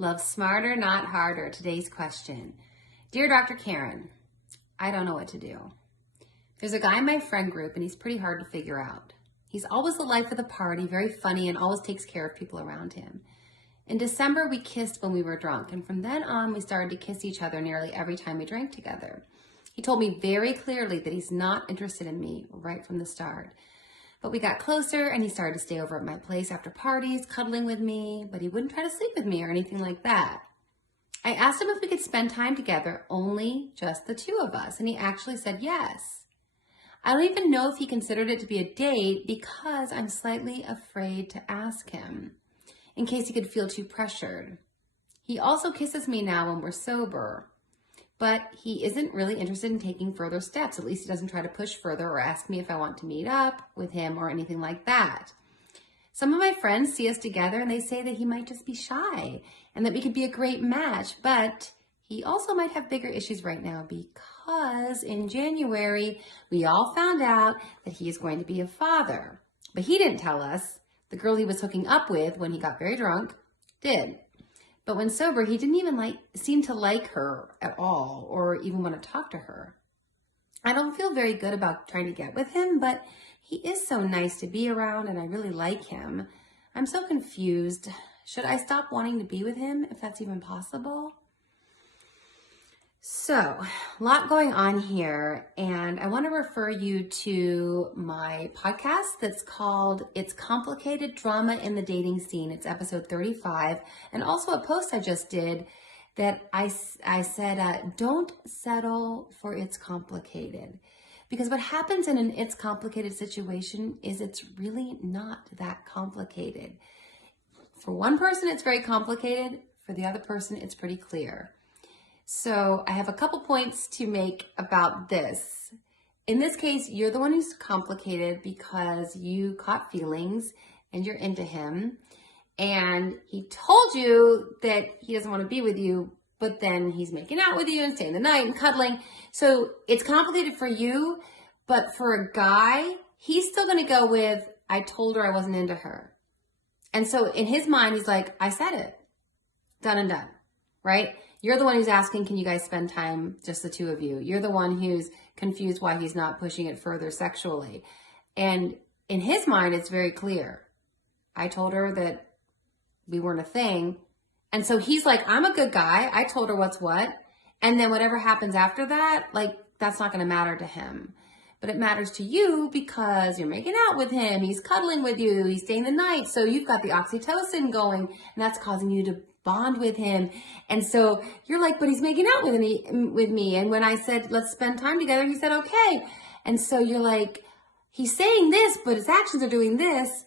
Love smarter, not harder. Today's question. Dear Dr. Karen, I don't know what to do. There's a guy in my friend group and he's pretty hard to figure out. He's always the life of the party, very funny, and always takes care of people around him. In December, we kissed when we were drunk, and from then on, we started to kiss each other nearly every time we drank together. He told me very clearly that he's not interested in me right from the start. But we got closer and he started to stay over at my place after parties, cuddling with me, but he wouldn't try to sleep with me or anything like that. I asked him if we could spend time together, only just the two of us, and he actually said yes. I don't even know if he considered it to be a date because I'm slightly afraid to ask him, in case he could feel too pressured. He also kisses me now when we're sober, but he isn't really interested in taking further steps. At least he doesn't try to push further or ask me if I want to meet up with him or anything like that. Some of my friends see us together and they say that he might just be shy and that we could be a great match, but he also might have bigger issues right now because in January, we all found out that he is going to be a father. But he didn't tell us. The girl he was hooking up with when he got very drunk did. But when sober, he didn't even seem to like her at all or even want to talk to her. I don't feel very good about trying to get with him, but he is so nice to be around and I really like him. I'm so confused. Should I stop wanting to be with him if that's even possible? So, a lot going on here, and I want to refer you to my podcast that's called It's Complicated Drama in the Dating Scene. It's episode 35, and also a post I just did that I said, don't settle for it's complicated. Because what happens in an it's complicated situation is it's really not that complicated. For one person, it's very complicated. For the other person, it's pretty clear. So I have a couple points to make about this. In this case, you're the one who's complicated because you caught feelings and you're into him. And he told you that he doesn't want to be with you, but then he's making out with you and staying the night and cuddling. So it's complicated for you, but for a guy, he's still going to go with, I told her I wasn't into her. And so in his mind, he's like, I said it. Done and done, right? You're the one who's asking, can you guys spend time, just the two of you? You're the one who's confused why he's not pushing it further sexually. And in his mind, it's very clear. I told her that we weren't a thing. And so he's like, I'm a good guy. I told her what's what. And then whatever happens after that, that's not going to matter to him. But it matters to you because you're making out with him. He's cuddling with you. He's staying the night. So you've got the oxytocin going, and that's causing you to bond with him. And so you're like, but he's making out with me. And when I said, let's spend time together, he said, okay. And so you're like, he's saying this, but his actions are doing this.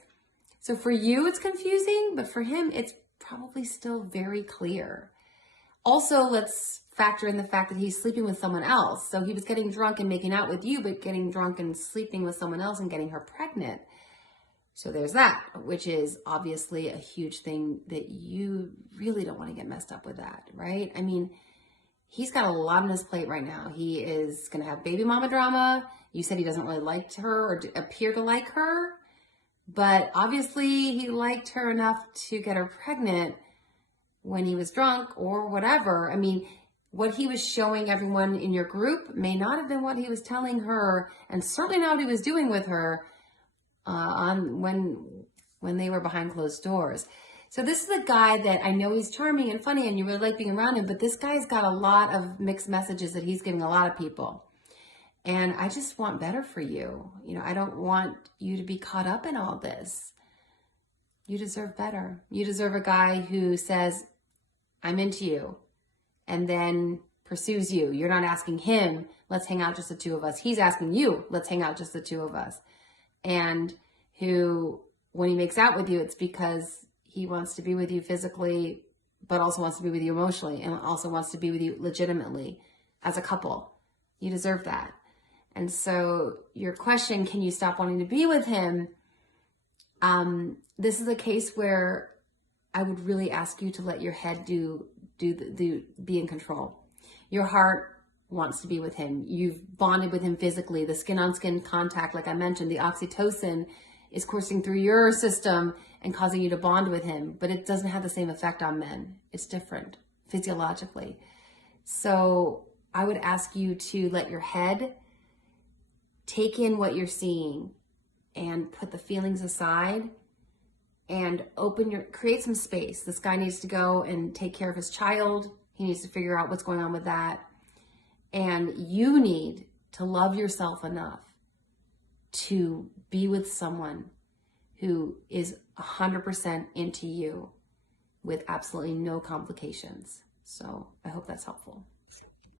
So for you, it's confusing, but for him, it's probably still very clear. Also, let's factor in the fact that he's sleeping with someone else. So he was getting drunk and making out with you, but getting drunk and sleeping with someone else and getting her pregnant. So there's that, which is obviously a huge thing that you really don't want to get messed up with that, right? I mean, he's got a lot on his plate right now. He is going to have baby mama drama. You said he doesn't really like her or appear to like her, but obviously he liked her enough to get her pregnant when he was drunk or whatever. I mean, what he was showing everyone in your group may not have been what he was telling her, and certainly not what he was doing with her when they were behind closed doors. So this is a guy that I know he's charming and funny and you really like being around him, but this guy's got a lot of mixed messages that he's giving a lot of people. And I just want better for you. I don't want you to be caught up in all this. You deserve better. You deserve a guy who says, I'm into you, and then pursues you. You're not asking him, let's hang out just the two of us. He's asking you, let's hang out just the two of us. And who, when he makes out with you, it's because he wants to be with you physically, but also wants to be with you emotionally and also wants to be with you legitimately as a couple. You deserve that. And so your question, can you stop wanting to be with him? This is a case where I would really ask you to let your head be in control. Your heart wants to be with him. You've bonded with him physically. The skin on skin contact, like I mentioned, the oxytocin is coursing through your system and causing you to bond with him, but it doesn't have the same effect on men. It's different physiologically. So I would ask you to let your head take in what you're seeing and put the feelings aside and create some space. This guy needs to go and take care of his child. He needs to figure out what's going on with that. And you need to love yourself enough to be with someone who is 100% into you with absolutely no complications. So I hope that's helpful.